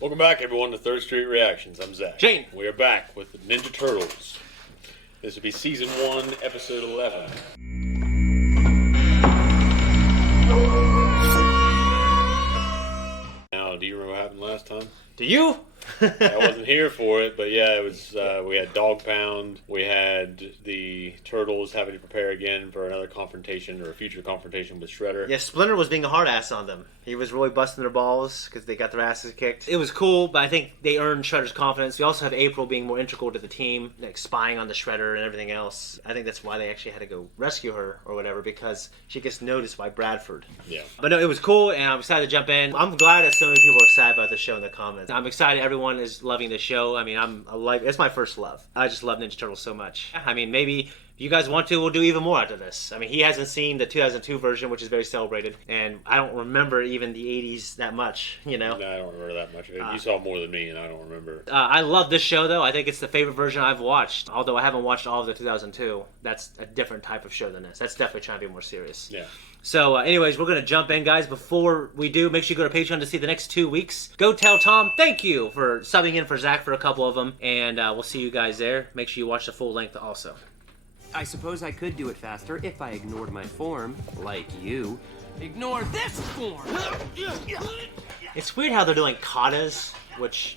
Welcome back, everyone, to Third Street Reactions. I'm Zach. Shane. We are back with the Ninja Turtles. This will be Season 1, Episode 11. Now, do you remember what happened last time? Do you? I wasn't here for it, but yeah, it was. We had Dog Pound. We had the Turtles having to prepare again for another confrontation or a future confrontation with Shredder. Yeah, Splinter was being a hard ass on them. He was really busting their balls because they got their asses kicked. It was cool, but I think they earned Shredder's confidence. We also have April being more integral to the team, like spying on the Shredder and everything else. I think that's why they actually had to go rescue her or whatever, because she gets noticed by Bradford. Yeah. But no, it was cool, and I'm excited to jump in. I'm glad that so many people are excited about the show in the comments. I'm excited everyone is loving the show. I mean, it's my first love. I just love Ninja Turtles so much. I mean, maybe if you guys want to, we'll do even more after this. I mean, he hasn't seen the 2002 version, which is very celebrated, and I don't remember even the 80s that much, you know? No, I don't remember that much. You saw more than me, and I don't remember. I love this show, though. I think it's the favorite version I've watched, although I haven't watched all of the 2002. That's a different type of show than this. That's definitely trying to be more serious. Yeah. So, anyways, we're going to jump in, guys. Before we do, make sure you go to Patreon to see the next 2 weeks. Go tell Tom thank you for subbing in for Zach for a couple of them, and we'll see you guys there. Make sure you watch the full length also. I suppose I could do it faster if I ignored my form, like you. Ignore this form! It's weird how they're doing katas, which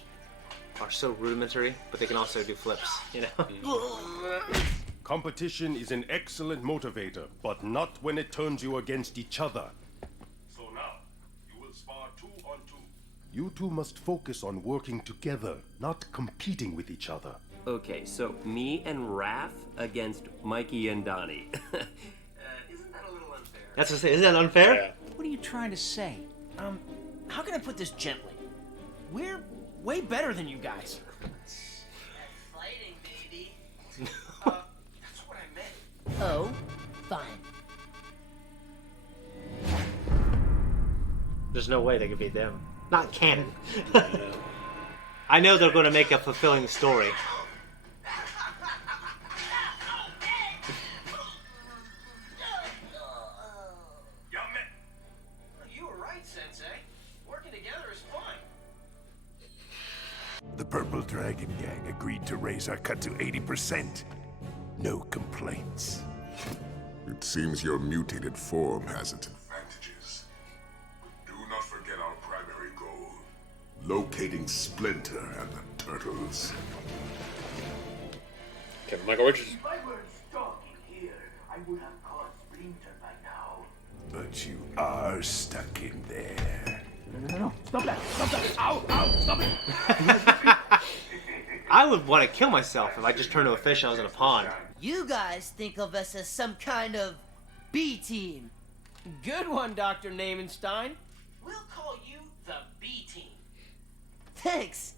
are so rudimentary, but they can also do flips, you know? Competition is an excellent motivator, but not when it turns you against each other. So now, you will spar 2-on-2. You two must focus on working together, not competing with each other. Okay, so me and Raph against Mikey and Donnie. Isn't that a little unfair? That's what I say. Isn't that unfair? Yeah. What are you trying to say? How can I put this gently? We're way better than you guys. Fighting, baby. That's what I meant. Oh, fine. There's no way they could beat them. Not canon. I know they're going to make a fulfilling story. You were right, Sensei. Working together is fun. The Purple Dragon Gang agreed to raise our cut to 80%. No complaints. It seems your mutated form has its advantages. But do not forget our primary goal. Locating Splinter and the Turtles. Kevin Michael Richards. If I weren't stalking here, I would have caught Splinter by now. But you are stuck in there. No. Stop that! Stop that! Ow! Ow! Stop it! I would want to kill myself if I just turned to a fish and I was in a pond. You guys think of us as some kind of B team. Good one, Dr. Namenstein. We'll call you the B team. Thanks.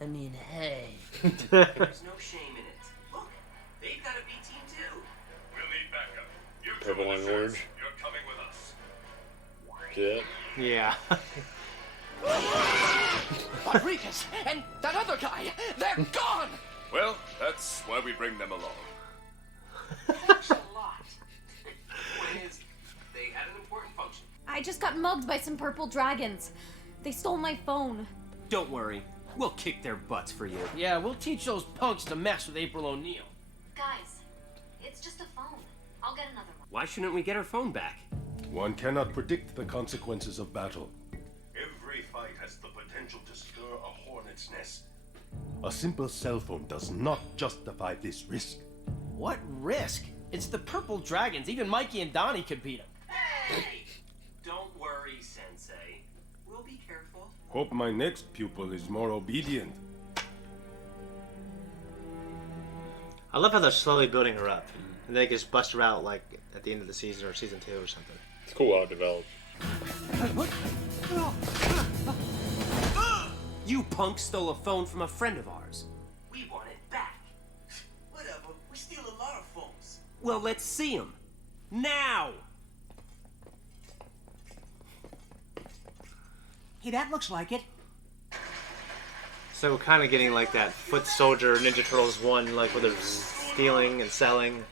I mean, hey. There's no shame in it. Look, they've got a B team too. We'll need backup. You Purple and orange. You're coming with us. Yeah. Yeah. Rodriguez and that other guy, they're gone! Well, that's why we bring them along. Thanks a lot. Point is, they had an important function. I just got mugged by some purple dragons. They stole my phone. Don't worry, we'll kick their butts for you. Yeah, we'll teach those punks to mess with April O'Neil. Guys, it's just a phone. I'll get another one. Why shouldn't we get our phone back? One cannot predict the consequences of battle. Every fight has the potential to stir a hornet's nest. A simple cell phone does not justify this risk. What risk? It's the purple dragons. Even Mikey and Donnie could beat them. Hey! Don't worry, Sensei. We'll be careful. Hope my next pupil is more obedient. I love how they're slowly building her up. And they just bust her out like at the end of the season or season 2 or something. It's cool how it developed. You punks stole a phone from a friend of ours. We want it back. Whatever, we steal a lot of phones. Well, let's see him. Now! Hey, that looks like it. So kind of getting like that Foot Soldier Ninja Turtles 1, like where they're stealing and selling.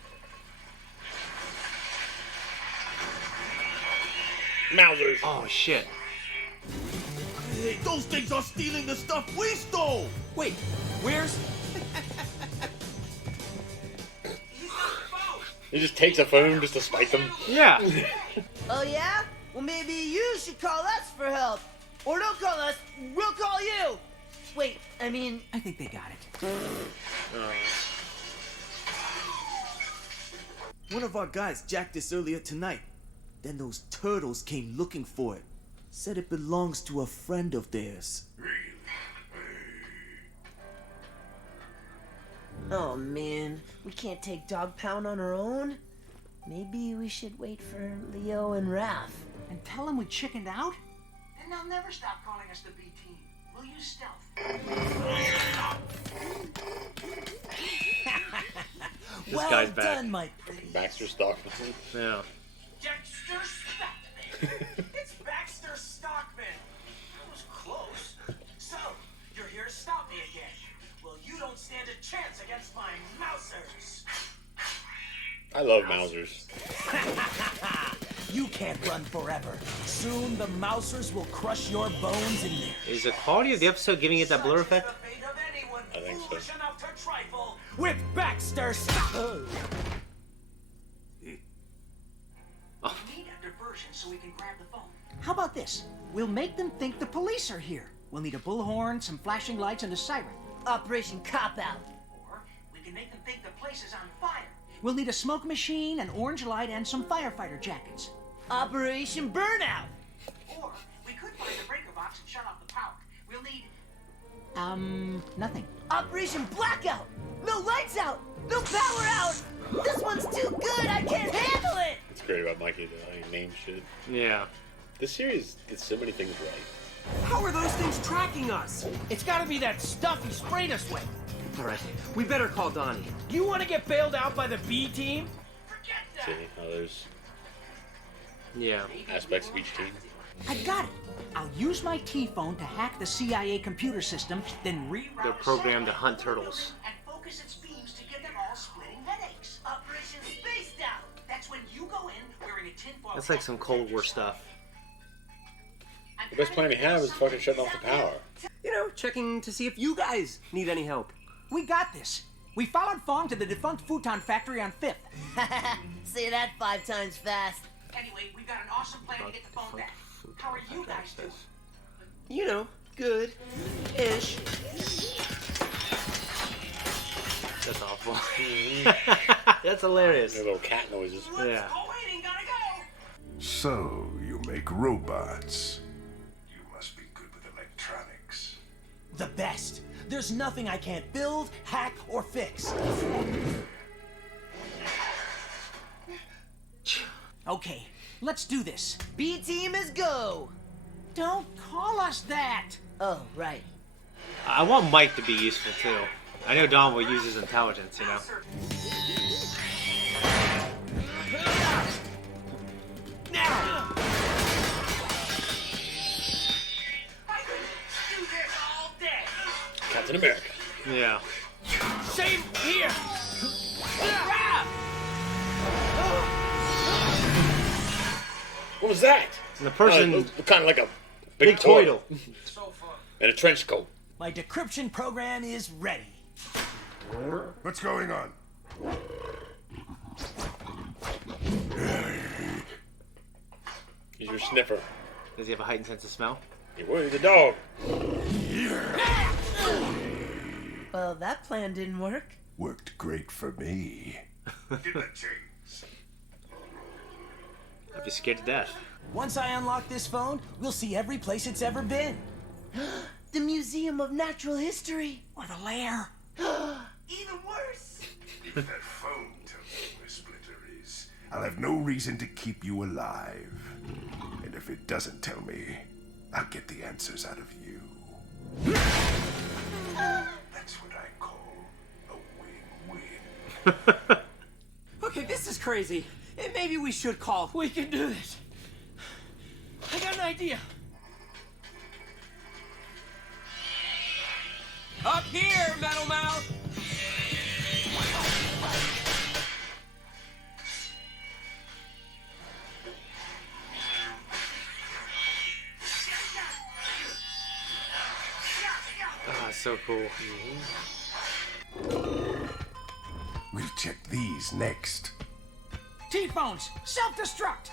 Mousers! Oh shit. sake, those things are stealing the stuff we stole! Wait, where's... He just takes a phone just to spite them. Yeah. Oh yeah? Well, maybe you should call us for help. Or don't call us, we'll call you! Wait, I mean... I think they got it. One of our guys jacked this earlier tonight. Then those turtles came looking for it. Said it belongs to a friend of theirs. Oh man, we can't take Dog Pound on our own? Maybe we should wait for Leo and Raph. And tell them we chickened out? And they'll never stop calling us the B team. We'll use stealth. Well guy's back. done, my pretty. Baxter Stockman. Yeah. Dexter Stockman! It's Baxter Stockman! That was close. So, you're here to stop me again. Well, you don't stand a chance against my Mousers. I love Mousers. You can't run forever. Soon the Mousers will crush your bones in there. Is the quality of the episode giving it that blur effect? I think so. Enough to trifle. With Baxter Stockman! We need a diversion so we can grab the phone. How about this? We'll make them think the police are here. We'll need a bullhorn, some flashing lights, and a siren. Operation Cop Out. Or we can make them think the place is on fire. We'll need a smoke machine, an orange light, and some firefighter jackets. Operation Burnout. Or we could find the breaker box and shut off the power. We'll need... Nothing. Operation Blackout. No lights out. No power out. This one's too good. I can't handle it. It's great about Mikey that he names shit. Yeah. This series gets so many things right. How are those things tracking us? It's gotta be that stuff he sprayed us with. All right, we better call Donnie. You want to get bailed out by the B team? Forget that. See how there's Yeah. aspects of each team. I got it. I'll use my T-phone to hack the CIA computer system, then reroute... They're programmed to hunt turtles. And focus its beams to get them all splitting headaches. Operation Spaced Out. That's when you go in wearing a tinfoil. That's like some Cold War stuff. The best plan he had was fucking shutting off the power. You know, checking to see if you guys need any help. We got this. We followed Fong to the defunct futon factory on 5th. Say that 5 times fast. Anyway, we've got an awesome plan to get the phone back. How are you guys doing? You know, good-ish. That's awful. That's hilarious. Their little cat noises. Yeah. Oh, waiting, gotta go. So, you make robots. You must be good with electronics. The best. There's nothing I can't build, hack, or fix. Okay, let's do this. B team is go. Don't call us that. Oh, right. I want Mike to be useful too. I know Don will use his intelligence, you know. Now! I could do this all day. Captain America. Yeah. Same here. What was that? And the person... kind of like a Big turtle. So fun. And a trench coat. My decryption program is ready. What's going on? He's your sniffer. Does he have a heightened sense of smell? He would. He's a dog. Well, that plan didn't work. Worked great for me. Get the chains. I'd be scared to death. Once I unlock this phone, we'll see every place it's ever been. The Museum of Natural History. Or the lair. Even worse. If that phone tells me where Splinter is, I'll have no reason to keep you alive. And if it doesn't tell me, I'll get the answers out of you. That's what I call a win-win. Okay, this is crazy. Maybe we should call. We can do this. I got an idea. Up here, Metal Mouth! so cool. We'll check these next. T-phones, self-destruct.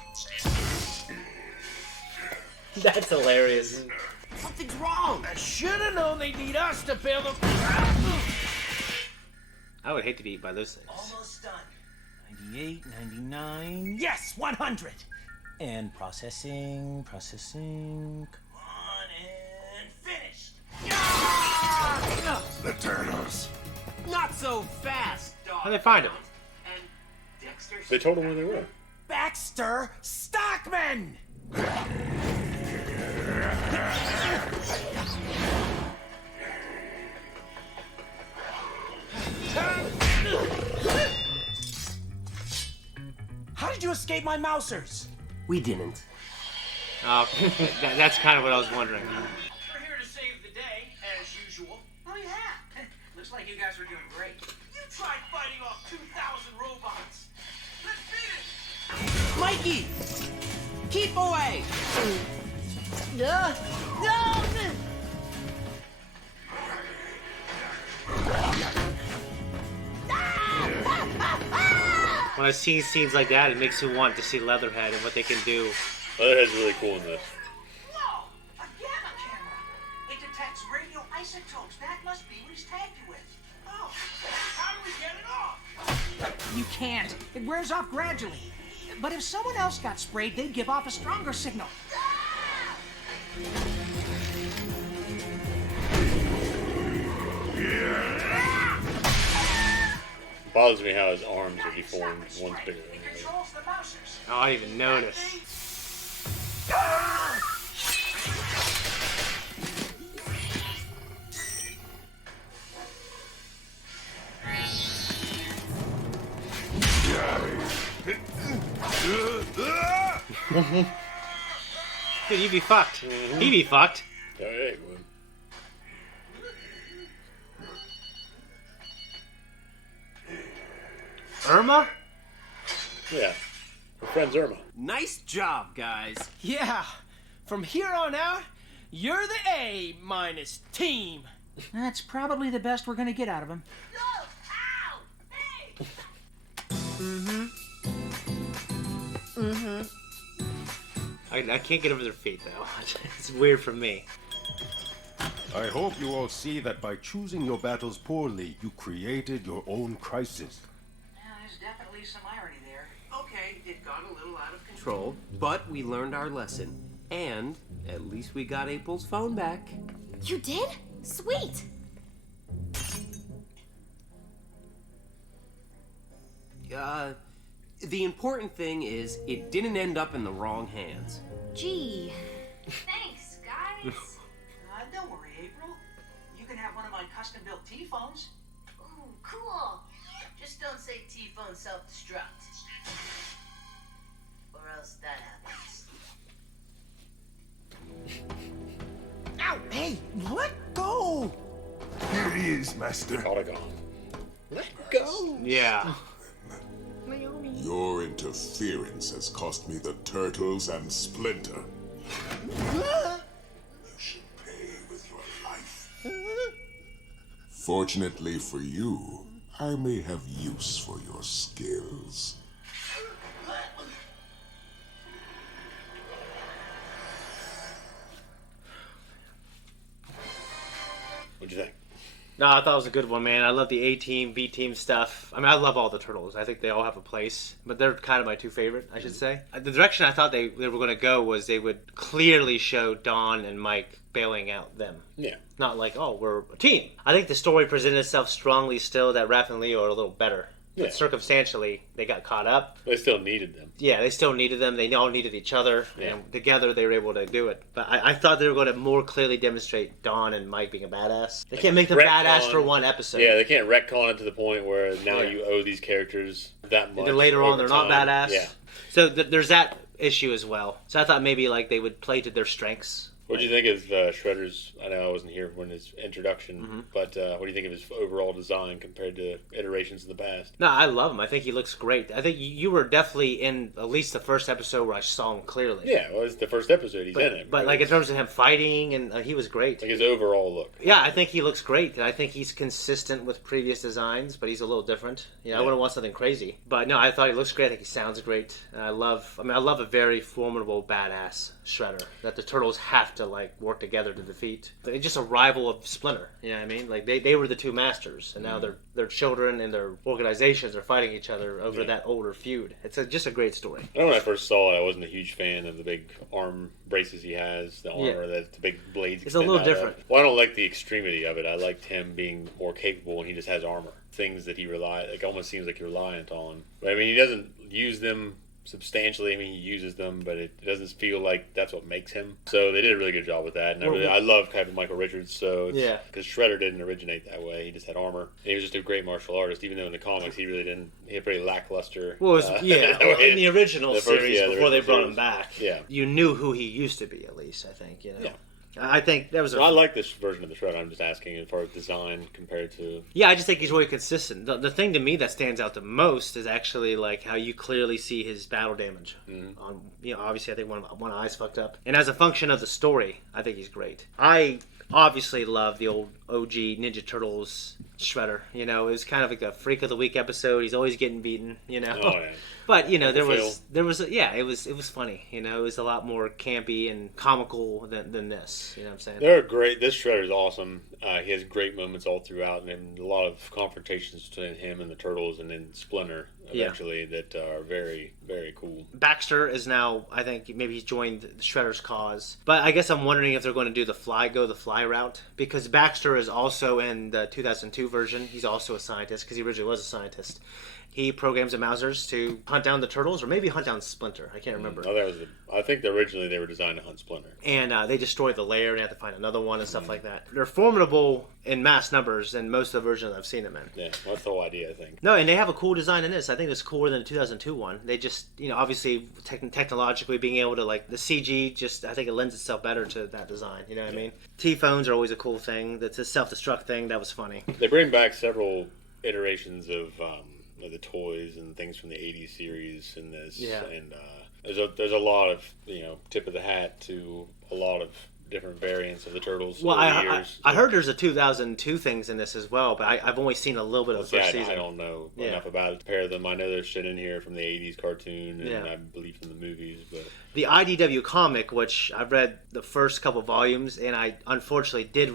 That's hilarious. Something's wrong. I should have known they need us to build them. I would hate to be eaten by those things. Almost done. 98, 99. Yes, 100. And processing. Come on and finish. The turtles. Not so fast, dog. How'd they find him? And Dexter's They told him where they were. Baxter Stockman. How did you escape my Mousers? We didn't. Oh, that's kind of what I was wondering. We're here to save the day, as usual. Oh yeah. Looks like you guys are doing great. You tried fighting off 2,000 robots. Let's beat it. Mikey, keep away. No! When I see scenes like that, it makes you want to see Leatherhead and what they can do. Leatherhead's really cool in this. Whoa! A gamma camera. It detects radioisotopes. That must be what he's tagged you with. Oh, how do we get it off? You can't. It wears off gradually. But if someone else got sprayed, they'd give off a stronger signal. It bothers me how his arms are deformed. One's bigger than the other. Controls the Mousers. Oh, I didn't even notice. Dude, you'd be fucked. He'd be fucked. Yeah, yeah, he would. Irma? Yeah. Her friend's Irma. Nice job, guys. Yeah. From here on out, you're the A- team. That's probably the best we're gonna get out of him. No! Ow! Hey! I can't get over their feet, though. It's weird for me. I hope you all see that by choosing your battles poorly, you created your own crisis. Yeah, there's definitely some irony there. Okay, it got a little out of control, but we learned our lesson. And at least we got April's phone back. You did? Sweet. The important thing is it didn't end up in the wrong hands. Gee. Thanks, guys. Don't worry, April. You can have one of my custom-built T-phones. Ooh, cool. Just don't say T-phone self-destruct. Or else that happens. Ow! Hey, let go! Here he is, Master. Autogon. Let go! Yeah. Your interference has cost me the Turtles and Splinter. You should pay with your life. Fortunately for you, I may have use for your skills. What'd you think? No, I thought it was a good one, man. I love the A-Team, B-Team stuff. I mean, I love all the Turtles. I think they all have a place. But they're kind of my two favorite, I should say. The direction I thought they were going to go was they would clearly show Don and Mike bailing out them. Yeah. Not like, oh, we're a team. I think the story presented itself strongly still that Raph and Leo are a little better. Yeah. But circumstantially, they got caught up. They still needed them. Yeah, they still needed them. They all needed each other. Yeah. And together, they were able to do it. But I thought they were going to more clearly demonstrate Don and Mike being a badass. They can't make them badass for one episode. Yeah, they can't retcon it to the point where now Yeah. you owe these characters that much. And then later on, over they're not time. badass. Yeah. So there's that issue as well. So I thought maybe like they would play to their strengths What do you think of Shredder's? I know I wasn't here when his introduction, but what do you think of his overall design compared to iterations in the past? No, I love him. I think he looks great. I think you were definitely in at least the first episode where I saw him clearly. Yeah, well, it's the first episode he's in it. But like in terms of him fighting, and he was great. Like his overall look. Yeah, I think he looks great. And I think he's consistent with previous designs, but he's a little different. I wouldn't want something crazy. But no, I thought he looks great. I think he sounds great. I love a very formidable, badass Shredder that the Turtles have to like work together to defeat. They're just a rival of Splinter. You know what I mean? Like they were the two masters, and now their children and their organizations are fighting each other over that older feud. It's just a great story. I know when I first saw it, I wasn't a huge fan of the big arm braces he has, the armor, the big blades. It's a little different. Well, I don't like the extremity of it. I liked him being more capable, and he just has armor. Things that he almost seems like you're reliant on. But I mean, he doesn't use them substantially. I mean, he uses them, but it doesn't feel like that's what makes him. So they did a really good job with that. And I love having Michael Richards. So because Shredder didn't originate that way, he just had armor. And he was just a great martial artist. Even though in the comics he really didn't. He had pretty lackluster. Well, in the original series before they brought him back, yeah, you knew who he used to be at least. I think Yeah. I think that was. I like this version of the Shredder. I'm just asking as far as design compared to. Yeah, I just think he's really consistent. The thing to me that stands out the most is actually like how you clearly see his battle damage. On obviously I think one eye's fucked up, and as a function of the story, I think he's great. I obviously love the old OG Ninja Turtles Shredder. It was kind of like a freak of the week episode. He's always getting beaten. Oh, yeah. But there was it was funny. It was a lot more campy and comical than this. You know what I'm saying? They're great. This Shredder is awesome. He has great moments all throughout, and a lot of confrontations between him and the Turtles, and then Splinter eventually that are very, very cool. Baxter is now, I think, maybe he's joined Shredder's cause. But I guess I'm wondering if they're going to do the fly route, because Baxter is also in the 2002 version. He's also a scientist because he originally was a scientist. He programs the Mousers to hunt down the Turtles, or maybe hunt down Splinter. I can't remember. I think originally they were designed to hunt Splinter. And they destroy the lair and have to find another one and stuff like that. They're formidable in mass numbers in most of the versions I've seen them in. Yeah, that's the whole idea, I think. No, and they have a cool design in this. I think it's cooler than the 2002 one. They just, obviously technologically being able to, like, the CG I think it lends itself better to that design. You know what I mean? T-phones are always a cool thing. That's a self-destruct thing. That was funny. They bring back several iterations of the toys and things from the 80s series in this. Yeah. And there's a lot of, tip of the hat to a lot of different variants of the Turtles over the years. I heard there's a 2002 things in this as well, but I've only seen a little bit of the first season. I don't know enough about it to pair them. I know there's shit in here from the 80s cartoon, and I believe from the movies. But the IDW comic, which I've read the first couple volumes, and I unfortunately did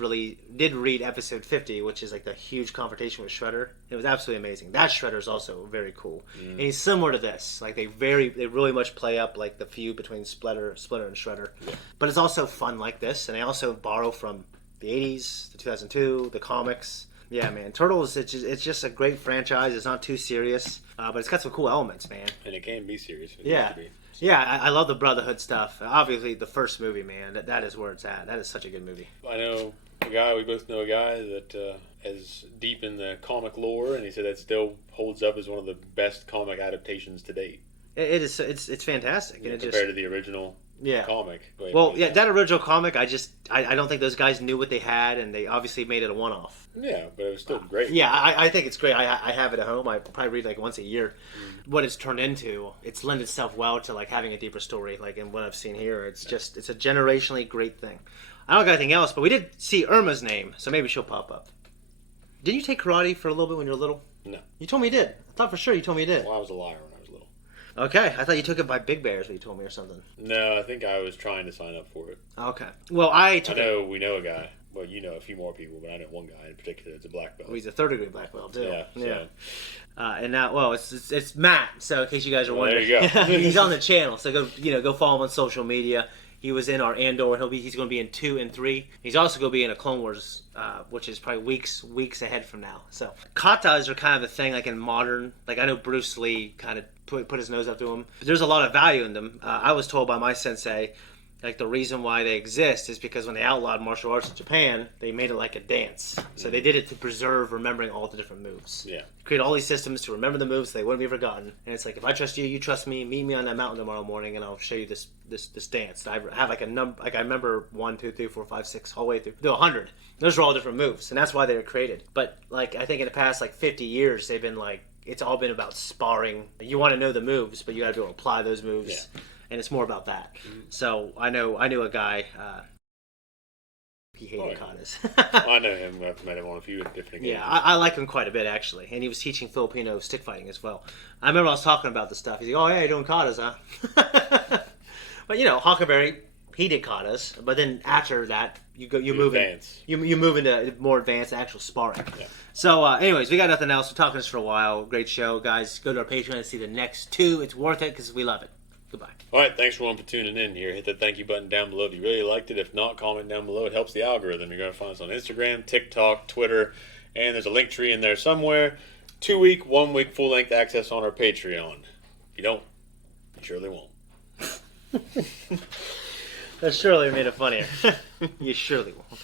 read episode 50, which is like the huge confrontation with Shredder. It was absolutely amazing. That Shredder is also very cool, and he's similar to this. Like they really much play up like the feud between Splinter and Shredder, but it's also fun like this, and they also borrow from the 80s, the 2002, the comics. Yeah, man, Turtles. It's just a great franchise. It's not too serious, but it's got some cool elements, man. And it can be serious. I love the Brotherhood stuff. Obviously, the first movie, man, that is where it's at. That is such a good movie. I know we both know a guy that is deep in the comic lore, and he said that still holds up as one of the best comic adaptations to date. It is. It's fantastic. And compared to the original comic. Well, that original comic, I don't think those guys knew what they had, and they obviously made it a one-off. Yeah, but it was still great. Yeah, I think it's great. I have it at home. I probably read like once a year. What it's turned into, it's lent itself well to like having a deeper story. Like in what I've seen here, it's a generationally great thing. I don't got anything else, but we did see Irma's name, so maybe she'll pop up. Didn't you take karate for a little bit when you were little? No. You told me you did. I thought for sure you told me you did. Well, I was a liar when I was little. Okay, I thought you took it by Big Bears, what you told me or something. No, I think I was trying to sign up for it. Okay. Well, we know a guy. Well, you know a few more people, but I know one guy in particular that's a black belt. Well, he's a third-degree black belt, too. Yeah. So. And now, well, it's Matt, so in case you guys are wondering. There you go. He's on the channel, so go follow him on social media. He was in our Andor, and he's going to be in 2 and 3. He's also going to be in a Clone Wars, which is probably weeks ahead from now. So katas are kind of a thing, like in modern. Like I know Bruce Lee kind of put his nose up to them. There's a lot of value in them. I was told by my sensei, like the reason why they exist is because when they outlawed martial arts in Japan, they made it like a dance. So they did it to preserve remembering all the different moves. Yeah. Create all these systems to remember the moves so they wouldn't be forgotten. And it's like, if I trust you, you trust me. Meet me on that mountain tomorrow morning, and I'll show you this dance. I have like a number, like I remember 1, 2, 3, 4, 5, 6, all the way through to 100. Those are all different moves, and that's why they were created. But like I think in the past like 50 years, they've been like, it's all been about sparring. You want to know the moves, but you got to be able to apply those moves. Yeah. And it's more about that. So I knew a guy. He hated katas. I know him. I've met him on a few different occasions. Yeah, I like him quite a bit actually, and he was teaching Filipino stick fighting as well. I remember I was talking about the stuff. He's like, "Oh yeah, you're doing katas, huh?" But you know, Huckleberry, he did katas, but then after that, you move into more advanced actual sparring. Yeah. So, anyways, we got nothing else. We're talking this for a while. Great show, guys. Go to our Patreon and see the next 2. It's worth it because we love it. Goodbye. All right, thanks everyone for tuning in here. Hit the thank you button down below if you really liked it. If not, comment down below. It helps the algorithm. You're going to find us on Instagram, TikTok, Twitter, and there's a link tree in there somewhere. 2-week, 1-week full-length access on our Patreon. If you don't, you surely won't. That surely made it funnier. You surely won't.